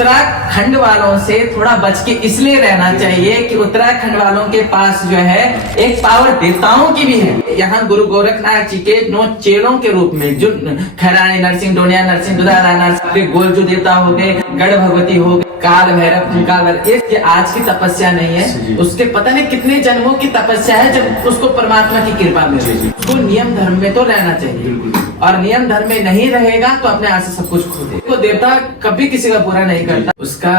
उत्तराखंड वालों से थोड़ा बच के इसलिए रहना चाहिए कि उत्तराखंड वालों के पास जो है एक पावर देवताओं की भी है। यहाँ गुरु गोरखनाथ जी के 9 चेलों के रूप में जो खैरानी नरसिंह, डोनिया नरसिंह, दुधाधा नरसिंह, गोलजू देवता हो गए, गढ़ भगवती हो गए, काल भैरव, ये आज की तपस्या नहीं है, उसके पता नहीं कितने जन्मों की तपस्या है जब उसको परमात्मा की कृपा मिले। उसको नियम धर्म में तो रहना चाहिए, और नियम धर्म में नहीं रहेगा तो अपने आप से सब कुछ खो दे। वो देवता कभी किसी का बुरा नहीं करता, उसका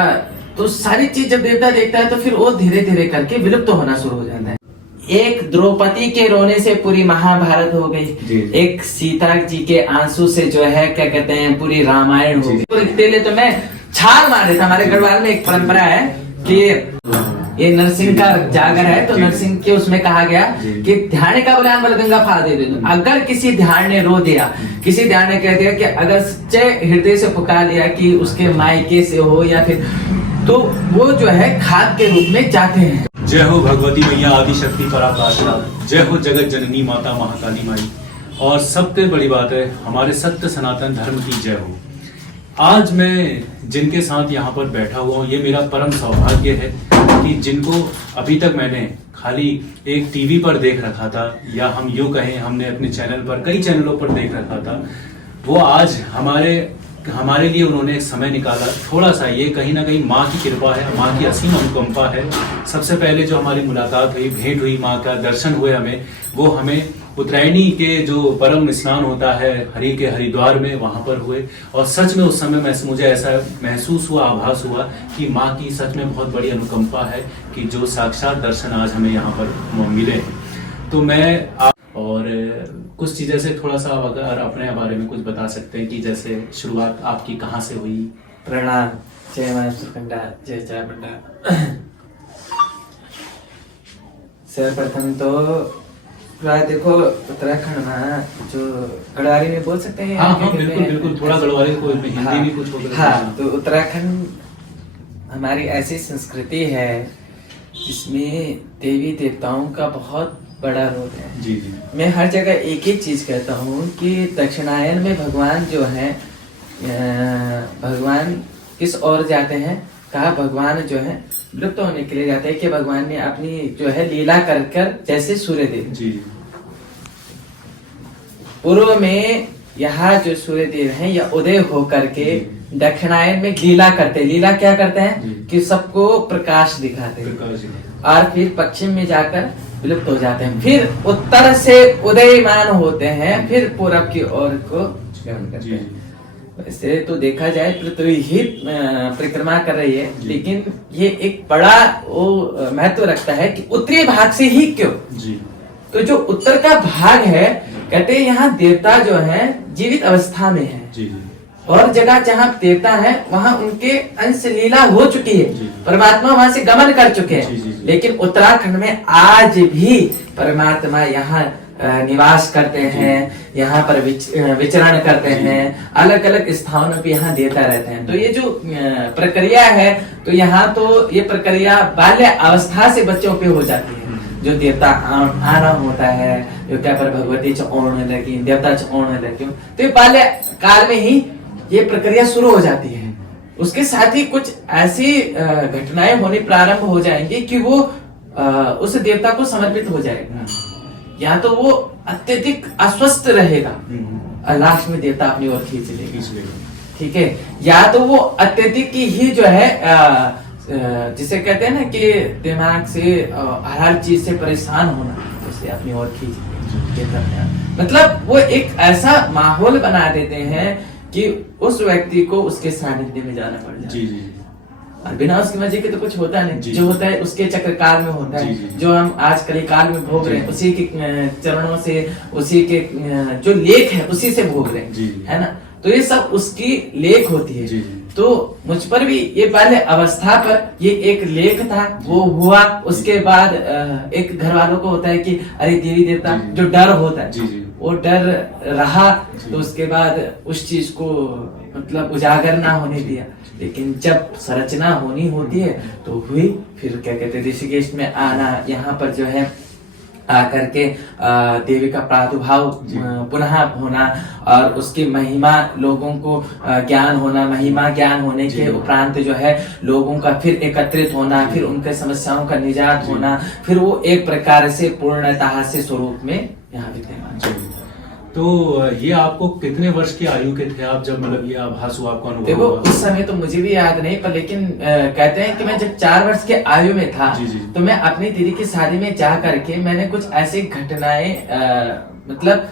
तो सारी चीज जब देवता देखता है तो फिर वो धीरे धीरे करके विलुप्त तो होना शुरू हो जाता है। एक द्रौपदी के रोने से पूरी महाभारत हो गई, एक सीता जी के आंसू से जो है क्या कहते हैं पूरी रामायण हो गई। तो मैं छाल मार देता। हमारे गढ़वाल में एक परंपरा है कि ये नरसिंह का जागर है, तो नरसिंह के उसमें कहा गया कि ध्यान का बलियान बल गंगा फाड़ दे दो। अगर किसी ध्यान ने रो दिया, किसी ध्यान ने कह दिया कि अगर सच्चे हृदय से पुकार लिया कि उसके मायके से हो या फिर, तो वो जो है खाद के रूप में जाते हैं। जय हो भगवती मैया आदिशक्ति पराकाष्ठा, जय हो जगत जननी माता महाकाली माई, और सबसे बड़ी बात है हमारे सत्य सनातन धर्म की जय हो। आज मैं जिनके साथ यहाँ पर बैठा हुआ हूँ, ये मेरा परम सौभाग्य है कि जिनको अभी तक मैंने खाली एक टीवी पर देख रखा था, या हम यूँ कहें हमने अपने चैनल पर, कई चैनलों पर देख रखा था, वो आज हमारे लिए उन्होंने समय निकाला। थोड़ा सा ये कहीं ना कहीं माँ की कृपा है, माँ की असीम अनुकंपा है। सबसे पहले जो हमारी मुलाकात हुई, भेंट हुई, माँ का दर्शन हुए हमें, वो हमें उत्तरायणी के जो परम स्नान होता है हरि के हरिद्वार में, वहां पर हुए। और सच में उस समय मुझे ऐसा महसूस हुआ, आभास हुआ कि माँ की सच में बहुत बड़ी अनुकंपा है कि जो साक्षात दर्शन आज हमें यहाँ पर मिले हैं। तो मैं और कुछ चीज़ें से थोड़ा सा अगर अपने बारे में कुछ बता सकते हैं कि जैसे शुरुआत आपकी कहाँ से हुई? प्रणाम, जय मां सुकंडा, जय चामुंडा। सर्वप्रथम तो देखो उत्तराखंड में जो गढ़वाली में बोल सकते हैं। हाँ, बिल्कुल बिल्कुल, थोड़ा गढ़वाली को हिंदी में कुछ होगा। हाँ, तो उत्तराखंड हमारी ऐसी संस्कृति है जिसमें देवी देवताओं का बहुत बड़ा रोल है। जी जी। मैं हर जगह एक ही चीज कहता हूँ कि दक्षिणायन में भगवान जो है, भगवान किस ओर जाते हैं, कहा भगवान जो है विलुप्त होने के लिए जाते हैं कि भगवान ने अपनी जो है लीला कर जैसे सूर्य देव जी, पूर्व में यहाँ जो सूर्य देव है या उदय होकर के दक्षिणायन में लीला करते। लीला क्या करते हैं कि सबको प्रकाश दिखाते हैं, और फिर पश्चिम में जाकर विलुप्त हो जाते हैं, फिर उत्तर से उदयमान होते हैं, फिर पूरब की ओर को गमन करते हैं। वैसे तो देखा जाए पृथ्वी ही परिक्रमा कर रही है, लेकिन ये एक बड़ा वो महत्व रखता है कि उत्तरी भाग से ही क्यों जी। तो जो उत्तर का भाग है, कहते हैं यहाँ देवता जो है जीवित अवस्था में है जी जी। और जगह जहाँ देवता है वहाँ उनके अंश लीला हो चुकी है, परमात्मा वहाँ से गमन कर चुके हैं। लेकिन उत्तराखंड में आज भी परमात्मा यहाँ निवास करते हैं, यहाँ पर विचरण करते हैं, अलग अलग स्थानों पे यहाँ देता रहते हैं। तो ये जो प्रक्रिया है, तो यहाँ तो ये प्रक्रिया बाल्य अवस्था से बच्चों पे हो जाती है। जो देवता आना होता है, जो क्या पर भगवती चौड़ने लगी, देवता चौड़ने लगी, तो ये बाल्य काल में ही ये प्रक्रिया शुरू हो जाती है। उसके साथ ही कुछ ऐसी घटनाएं होनी प्रारंभ हो जाएंगी कि वो उस देवता को समर्पित हो जाएगा, या तो वो अत्यधिक अस्वस्थ रहेगा, लास्ट में देवता अपनी ओर खींच लेगा, ठीक है, या तो वो अत्यधिक ही जो है जिसे कहते हैं ना कि दिमाग से हर चीज से परेशान होना, उसे अपनी ओर खींच लेगा। मतलब वो एक ऐसा माहौल बना देते हैं कि उस व्यक्ति को उसके सानिध्य में जाना पड़ जाए। और बिना उसकी मर्जी के तो कुछ होता नहीं, जो होता है उसके चक्र काल में होता है। जो हम आज कली काल में भोग रहे हैं, उसी के चरणों से, उसी के जो लेख है उसी से भोग रहे हैं, है ना। तो ये सब उसकी लेख होती है। तो मुझ पर भी ये पहले अवस्था पर ये एक लेख था, वो हुआ। उसके बाद एक घर वालों को होता है कि अरे देवी देवता, जो डर होता है वो डर रहा, तो उसके बाद उस चीज को मतलब उजागर ना होने दिया। लेकिन जब संरचना होनी होती है तो हुई। फिर क्या कहते हैं ऋषिकेश में आना, यहाँ पर जो है आकर के देवी का प्रादुर्भाव पुनः होना और उसकी महिमा लोगों को ज्ञान होना, महिमा ज्ञान होने के उपरांत जो है लोगों का फिर एकत्रित होना, फिर उनके समस्याओं का निजात होना, फिर वो एक प्रकार से पूर्णतः से स्वरूप में यहाँ विद्यमान। तो ये आपको कितने वर्ष की आयु के थे आप जब मतलब ये आभास हुआ, आपको अनुभव देखो हुआ? उस समय तो मुझे भी याद नहीं, पर लेकिन कहते हैं कि मैं जब 4 वर्ष के आयु में था तो मैं अपनी दीदी की शादी में जा करके मैंने कुछ ऐसी घटनाएं मतलब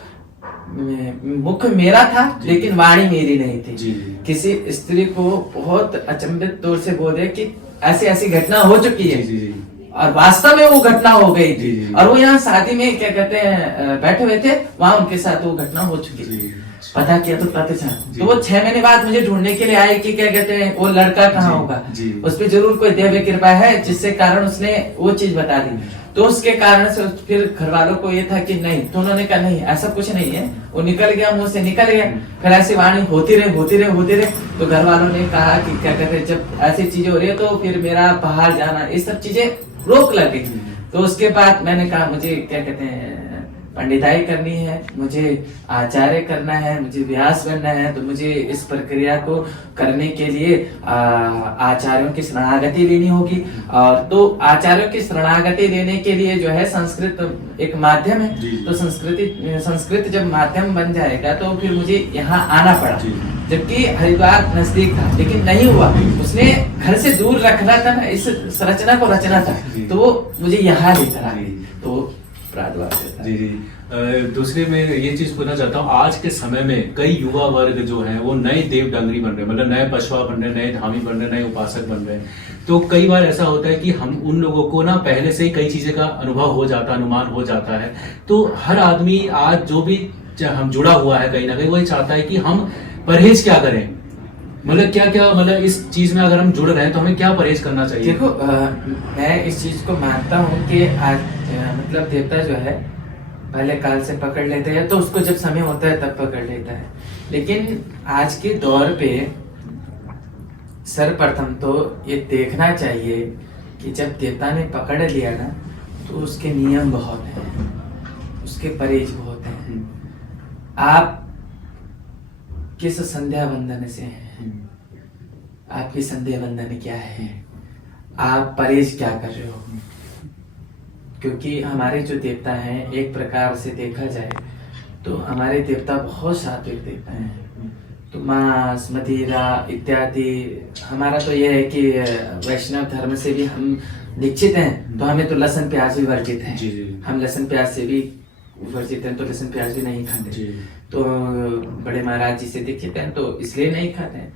मुख मेरा था लेकिन वाणी मेरी नहीं थी। किसी स्त्री को बहुत अचंभित तौर से बोले कि ऐसी ऐसी घटना हो चुकी है और वास्तव में वो घटना हो गई थी और वो यहाँ शादी में क्या कहते हैं बैठे हुए थे, वहां उनके साथ वो घटना हो चुकी थी। पता किया तो पता चला, तो वो 6 महीने बाद मुझे ढूंढने के लिए आए कि क्या कहते हैं वो लड़का कहाँ होगा, उस पर जरूर कोई दैव कृपा है जिससे कारण उसने वो चीज बता दी। तो उसके कारण से फिर घर वालों को ये था कि नहीं, तो उन्होंने कहा नहीं ऐसा कुछ नहीं है, वो निकल गया मुंह से निकल गया। फिर ऐसी वाणी होती रहे तो घर वालों ने कहा कि क्या कहते हैं जब ऐसी चीजें हो रही है तो फिर मेरा बाहर जाना ये सब चीजें रोक लग गई। तो उसके बाद मैंने कहा मुझे क्या कहते हैं पंडिताई करनी है, मुझे आचार्य करना है, मुझे व्यास बनना है, तो मुझे इस प्रक्रिया को करने के लिए आचार्यों की शरणागति लेनी होगी। और तो आचार्यों की शरणागति लेने के लिए जो है संस्कृत एक माध्यम है, तो संस्कृत जब माध्यम बन जाएगा तो फिर मुझे यहाँ आना पड़ा, जबकि हरिद्वार नजदीक था लेकिन नहीं हुआ। उसने घर से दूर रखना था ना, इस संरचना को रचना था, तो वो मुझे यहाँ लेकर आ गई। तो दूसरे में ये चीज पूछना चाहता हूँ, आज के समय में कई युवा वर्ग जो है वो नए देव डंगरी बन रहे हैं, मतलब नए पशवा बन रहे हैं, नए धामी बन रहे हैं, नए उपासक बन रहे हैं। तो कई बार ऐसा होता है कि हम उन लोगों को ना पहले से ही कई चीजें का अनुभव हो जाता है, अनुमान हो जाता है। तो हर आदमी आज जो भी हम जुड़ा हुआ है कहीं ना कहीं वही चाहता है कि हम परहेज क्या करें, मतलब क्या क्या मतलब इस चीज में अगर हम जुड़ रहे हैं तो हमें क्या परहेज करना चाहिए। देखो मैं इस चीज को मानता हूँ कि आज मतलब देवता जो है पहले काल से पकड़ लेते हैं, तो उसको जब समय होता है तब पकड़ लेता है। लेकिन आज के दौर पे सर्वप्रथम तो ये देखना चाहिए कि जब देवता ने पकड़ लिया ना तो उसके नियम बहुत हैं, उसके परहेज बहुत हैं। आप किस संध्या बंधन से हैं, आपकी संध्या बंधन क्या है, आप परहेज क्या कर रहे हो। क्योंकि हमारे जो देवता हैं एक प्रकार से देखा जाए तो हमारे देवता बहुत सात्विक देवता हैं। तो मांस मदिरा इत्यादि, हमारा तो यह है कि वैष्णव धर्म से भी हम दीक्षित हैं, तो हमें तो लहसुन प्याज भी वर्जित है। हम लहसुन प्याज से भी वर्जित हैं, तो लहसुन प्याज भी नहीं खाते। तो बड़े महाराज जी से दीक्षित हैं तो इसलिए नहीं खाते हैं।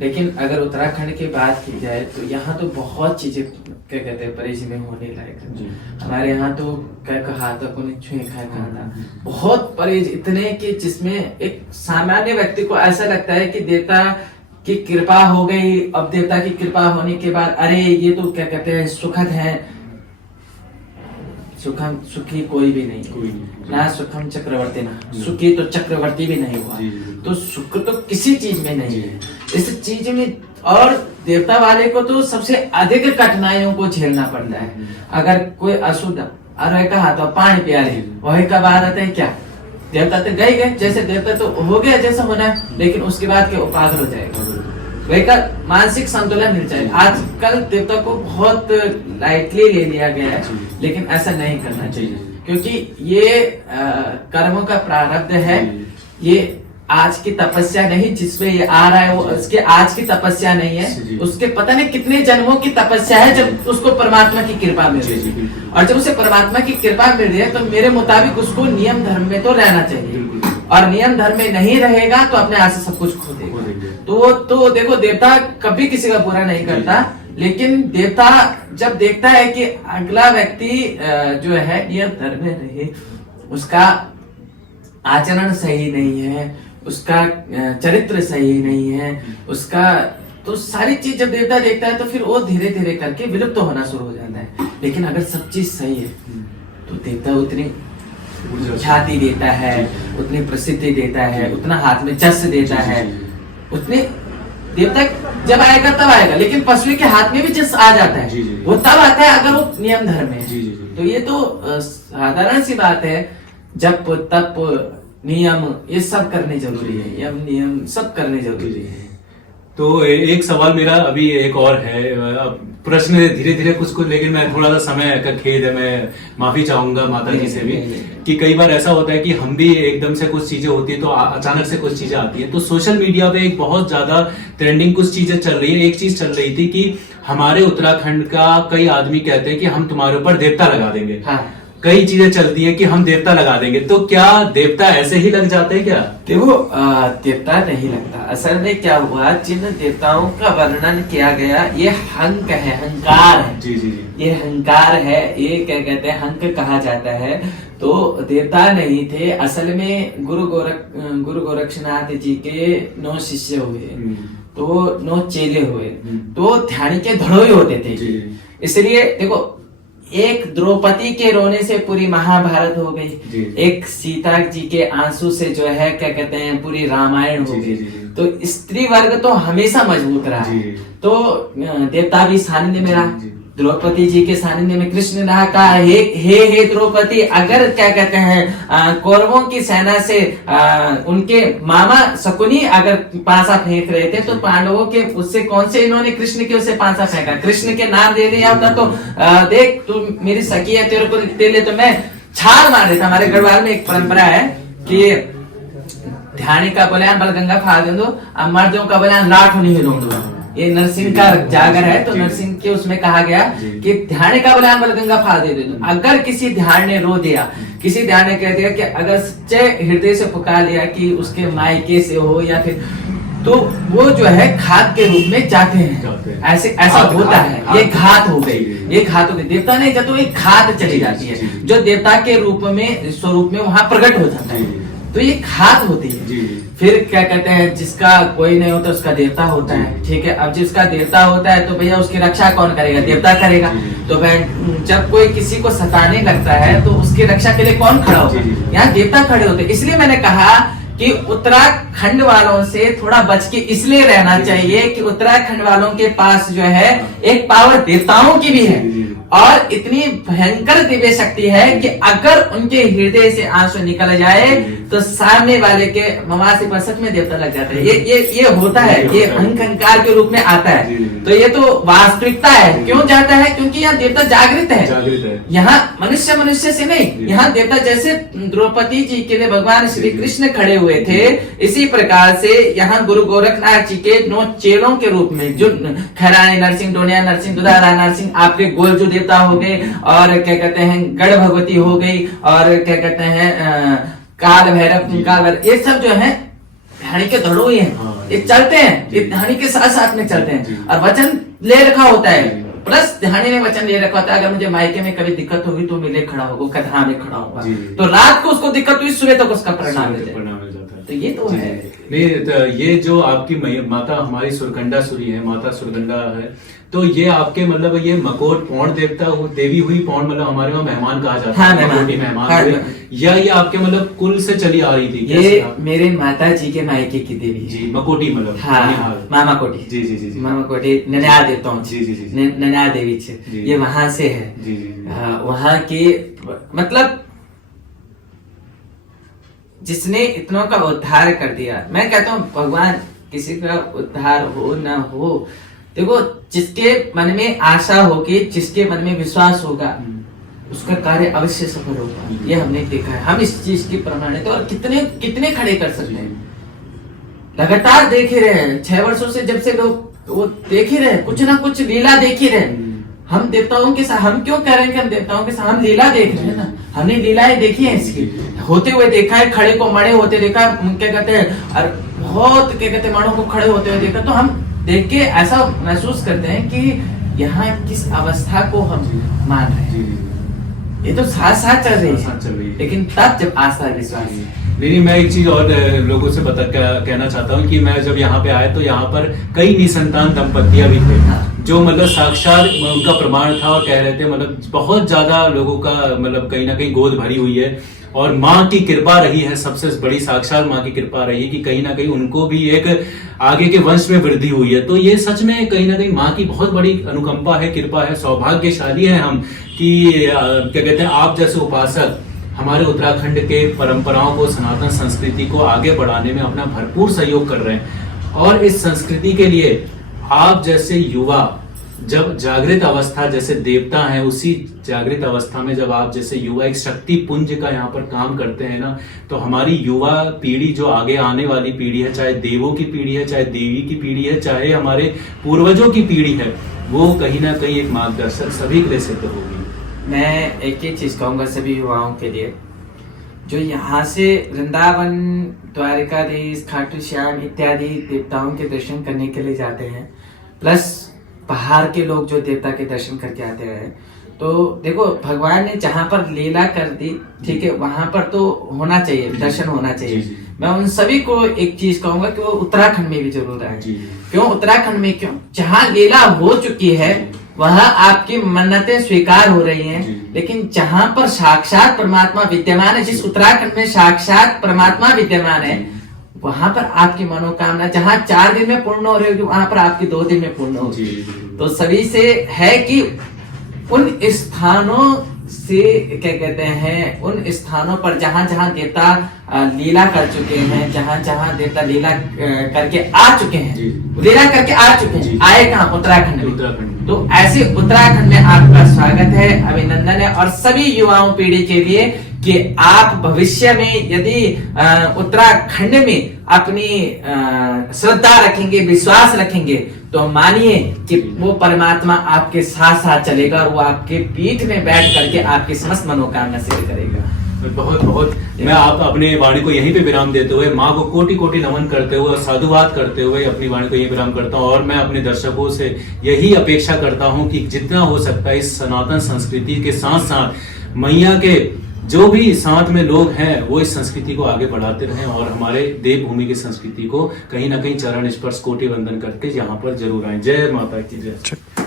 लेकिन अगर उत्तराखंड की बात की जाए तो यहाँ तो बहुत चीजें क्या कहते हैं परहेज में होने लायक। हमारे यहाँ तो क्या कहा था को छुए खाए खाना, बहुत परहेज इतने कि जिसमें एक सामान्य व्यक्ति को ऐसा लगता है कि देवता की कृपा हो गई। अब देवता की कृपा होने के बाद अरे ये तो क्या कहते हैं सुखद है, सुखी कोई भी नहीं, ना सुखम चक्रवर्ती ना सुखी, तो चक्रवर्ती भी नहीं हुआ। तो सुख तो किसी चीज में नहीं है, इस चीज में। और देवता वाले को तो सबसे अधिक कठिनाइयों को झेलना पड़ता है। अगर कोई अशुद्ध अरे कहा तो पानी पिया रहे, वही का बाद आता है क्या, देवता तो गए जैसे देवता तो हो गया जैसा होना है, लेकिन उसके बाद क्या पागल हो जाएगा, वही का मानसिक संतुलन मिल जाएगा। आजकल देवता को बहुत लाइटली ले लिया गया है, लेकिन ऐसा नहीं करना चाहिए, क्योंकि ये कर्मों का प्रारब्ध है। ये आज की तपस्या नहीं जिसमें ये आ रहा है, वो उसके आज की तपस्या नहीं है, उसके पता नहीं कितने जन्मों की तपस्या है जब उसको परमात्मा की कृपा मिल रही है। और जब उसे परमात्मा की कृपा मिल रही है तो मेरे मुताबिक उसको नियम धर्म में तो रहना चाहिए, और नियम धर्म में नहीं रहेगा तो अपने आप से सब कुछ खो देगा। तो देखो देवता कभी किसी का बुरा नहीं करता, लेकिन देवता जब देखता है कि अगला व्यक्ति जो है नियम धर्म में रहे, उसका आचरण सही नहीं है, उसका चरित्र सही नहीं है, उसका तो सारी चीज जब देवता देखता है तो फिर वो धीरे धीरे करके विलुप्त तो होना शुरू हो जाता है। लेकिन अगर सब चीज सही है तो देवता उतनी ख्याति देता है, उतनी प्रसिद्धि देता है, उतना हाथ में जस देता है, उतने देवता जब आएगा तब आएगा, लेकिन पशु के हाथ में भी जिस आ जाता है जी, जी। वो तब आता है अगर वो नियम धर्म में है। जी, जी, जी। तो ये तो साधारण सी बात है, जप तप नियम ये सब करने जरूरी है, यम नियम सब करने जरूरी है। तो एक सवाल मेरा अभी एक और है, अब प्रश्न धीरे धीरे कुछ कुछ, लेकिन मैं थोड़ा सा समय का खेद है, मैं माफी चाहूंगा माता जी से भी कि कई बार ऐसा होता है कि हम भी एकदम से कुछ चीजें होती है तो अचानक से कुछ चीजें आती है। तो सोशल मीडिया पे एक बहुत ज्यादा ट्रेंडिंग कुछ चीजें चल रही है। एक चीज चल रही थी कि हमारे उत्तराखंड का कई आदमी कहते हैं कि हम तुम्हारे ऊपर देवता लगा देंगे। हाँ। कई चीजें चलती है कि हम देवता लगा देंगे, तो क्या देवता ऐसे ही लग जाते हैं क्या? देखो देवता नहीं लगता। असल में क्या हुआ, जिन देवताओं का वर्णन किया गया ये हंक है, हंकार है। जी जी जी। ये हंकार है, ये क्या कहते हैं, हंक कहा जाता है। तो देवता नहीं थे असल में। गुरु गोरक्षनाथ जी के 9 शिष्य हुए, तो 9 चेले हुए, तो ध्यान के धड़ोई होते थे। इसलिए देखो, एक द्रौपदी के रोने से पूरी महाभारत हो गई, एक सीता जी के आंसू से जो है क्या कहते हैं पूरी रामायण हो गई। तो स्त्री वर्ग तो हमेशा मजबूत रहा है। तो देवता भी सानिध्य में रहा, द्रौपदी जी के सानिध्य में कृष्ण रहा। कहा हे द्रौपदी, अगर क्या कहते हैं कौरवों की सेना से उनके मामा शकुनी अगर पासा फेंक रहे थे, तो पांडवों के उससे कौन से इन्होंने कृष्ण के उससे पासा फेंका? कृष्ण के नाम दे दिया होता तो देख तू मेरी सखी है, तेरे लिए तो मैं छाल मार देता। हमारे गढ़वाल में एक परंपरा है कि ध्यान का बलियान बलगंगा फा दे दो, मर्दों का बलियान लाठ नहीं हिलो दो। ये नरसिंह का जागर है, तो नरसिंह के उसमें कहा गया कि ध्यान का बलियान बलगंगा फा दे दो। अगर किसी ध्यान ने रो दिया, किसी ध्यान ने कह दिया कि अगर सच्चे हृदय से पुकार लिया कि उसके मायके से हो या फिर, तो वो जो है घात के रूप में जाते हैं। ऐसा होता है, ये घात हो गई, ये घात हो गई। देवता नहीं जब तो एक घात चली जाती है, जो देवता के रूप में स्वरूप में वहां प्रकट हो जाता है, तो ये घात होती है। फिर क्या कहते हैं, जिसका कोई नहीं होता उसका देवता होता है, ठीक है। अब जिसका देवता होता है तो भैया उसकी रक्षा कौन करेगा? देवता करेगा। तो जब कोई किसी को सताने लगता है तो उसकी रक्षा के लिए कौन खड़ा होगा? यहाँ देवता खड़े होते हैं। इसलिए मैंने कहा कि उत्तराखंड वालों से थोड़ा बच के इसलिए रहना चाहिए कि उत्तराखंड वालों के पास जो है एक पावर देवताओं की भी है, और इतनी भयंकर दिव्य शक्ति है कि अगर उनके हृदय से आंसू निकल जाए तो सामने वाले के मवासी पर सच में देवता लग जाता है। ये होता है, ये अहंकार के रूप में आता है। तो ये तो वास्तविकता है। क्यों जाता है? क्योंकि यहाँ देवता जागृत है। यहाँ मनुष्य से नहीं, यहाँ देवता, जैसे द्रौपदी जी के लिए भगवान श्री कृष्ण खड़े हुए थे, इसी प्रकार से यहाँ गुरु गोरखनाथ जी के 9 चेलों के रूप में, जो खैरानी नरसिंह, डोनिया नरसिंह, दुधारा नरसिंह, आपके गोल जो देवता हो गए, और क्या कहते हैं गढ़ भगवती हो गई, और क्या कहते हैं काल भैरव, ये सब जो है ध्यानी के धड़ोई हैं। ये चलते हैं, ये ध्यानी के साथ साथ में चलते हैं, और वचन ले रखा होता है। प्लस ध्यानी ने वचन ले रखा होता है, अगर मुझे मायके में कभी दिक्कत होगी तो मिले खड़ा होगा, कथा में खड़ा होगा। तो रात को उसको दिक्कत हुई, सुबह तक उसका परिणाम मिल जाता है। तो ये तो है नहीं। तो ये जो आपकी माता हमारी सुरकंडासुरी है, माता सुरकंडा है, तो ये आपके मतलब ये मकोट पौन देवता देवी हुई पौन, मतलब हमारे वहाँ मेहमान कहा जाता है। मेहमान हुए, या ये आपके मतलब कुल से चली आ रही थी? ये मेरे माता जी के मायके की देवी जी, मकोटी मतलब। हाँ, मामा कोटी। जी जी जी। मामा कोटी नन्या देवताओं। जी जी जी। नन्या देवी से ये वहां से है। जी जी। वहां की मतलब जिसने इतनों का उद्धार कर दिया। मैं कहता हूँ भगवान किसी का उद्धार हो ना हो, देखो जिसके मन में आशा होगी, जिसके मन में विश्वास होगा, उसका कार्य अवश्य सफल होगा। ये हमने देखा है, हम इस चीज की प्रमाणित, और कितने खड़े कर सकते हैं। लगातार देख ही रहे हैं 6 वर्षों से, जब से लोग वो देख ही रहे, कुछ ना कुछ लीला देख ही रहे। हम देवताओं के साथ, हम क्यों कह रहे हैं कि हम देवताओं के साथ, हम लीला देख रहे हैं ना। हमने लीलाएं देखी है, इसकी होते हुए देखा है, खड़े को मड़े होते देखा, क्या कहते हैं, और बहुत क्या कहते हैं मणों को खड़े होते हुए देखा। तो हम देख के ऐसा महसूस करते हैं कि यहाँ किस अवस्था को हम मान रहे हैं। ये तो साथ साथ चल रही है, लेकिन तब जब आस्था विश्वास नहीं, मैं एक चीज और लोगों से कहना चाहता हूँ कि मैं जब यहाँ पे आया तो यहाँ पर कई निसंतान दंपतियां भी थे, जो मतलब साक्षात उनका प्रमाण था और कह रहे थे मतलब बहुत ज्यादा लोगों का मतलब कहीं ना कहीं गोद भरी हुई है और माँ की कृपा रही है, सबसे बड़ी साक्षात माँ की कृपा रही है कि कहीं ना कहीं उनको भी एक आगे के वंश में वृद्धि हुई है। तो ये सच में कहीं ना कहीं माँ की बहुत बड़ी अनुकंपा है, कृपा है, सौभाग्यशाली है हम कि क्या कहते हैं आप जैसे उपासक हमारे उत्तराखंड के परंपराओं को, सनातन संस्कृति को आगे बढ़ाने में अपना भरपूर सहयोग कर रहे हैं। और इस संस्कृति के लिए आप जैसे युवा जब जागृत अवस्था, जैसे देवता हैं उसी जागृत अवस्था में जब आप जैसे युवा एक शक्ति पुंज का यहाँ पर काम करते हैं ना, तो हमारी युवा पीढ़ी जो आगे आने वाली पीढ़ी है, चाहे देवों की पीढ़ी है, चाहे देवी की पीढ़ी है, चाहे हमारे पूर्वजों की पीढ़ी है, वो कहीं ना कहीं एक मार्गदर्शक सभी के लिए सिद्ध होगी। मैं एक ही चीज कहूंगा सभी युवाओं के लिए, जो यहाँ से वृंदावन, द्वारिकाधीश, खाटू श्याम इत्यादि देवताओं के दर्शन करने के लिए जाते हैं, प्लस बाहर के लोग जो देवता के दर्शन करके आते हैं, तो देखो भगवान ने जहाँ पर लीला कर दी, ठीक है, वहां पर तो होना चाहिए, दर्शन होना चाहिए। मैं उन सभी को एक चीज कहूंगा कि वो उत्तराखंड में भी जरूर आए। क्यों उत्तराखंड में? क्यों? जहाँ लीला हो चुकी है वह आपकी मन्नतें स्वीकार हो रही हैं, लेकिन जहां पर साक्षात परमात्मा विद्यमान है, जिस उत्तराखंड में साक्षात परमात्मा विद्यमान है, वहां पर आपकी मनोकामना जहां 4 दिन में पूर्ण हो रही होगी, वहां पर आपकी 2 दिन में पूर्ण होगी। तो सभी से है कि उन स्थानों से क्या कहते हैं, उन स्थानों पर जहां जहां देवता लीला कर चुके हैं, जहां जहां देवता लीला करके आ चुके हैं, लीला करके आ चुके हैं, आए कहाँ? उत्तराखंड में। तो ऐसे उत्तराखंड में आपका स्वागत है, अभिनंदन है। और सभी युवाओं पीढ़ी के लिए कि आप भविष्य में यदि उत्तराखंड में अपनी श्रद्धा रखेंगे, विश्वास रखेंगे, तो मानिए कि वो परमात्मा आपके साथ साथ चलेगा और वो आपके पीठ में बैठ करके आपकी समस्त मनोकामना सिद्ध करेगा। बहुत बहुत मैं आप अपने वाणी को यहीं पे विराम देते हुए, माँ को कोटि कोटि नमन करते हुए, साधुवाद करते हुए अपनी वाणी को यहीं विराम करता हूँ। और मैं अपने दर्शकों से यही अपेक्षा करता हूँ कि जितना हो सकता है इस सनातन संस्कृति के साथ साथ मैया के जो भी साथ में लोग हैं वो इस संस्कृति को आगे बढ़ाते रहें और हमारे देवभूमि की संस्कृति को कहीं ना कहीं चरण स्पर्श कोटि वंदन करके यहाँ पर जरूर आए। जय माता की जय।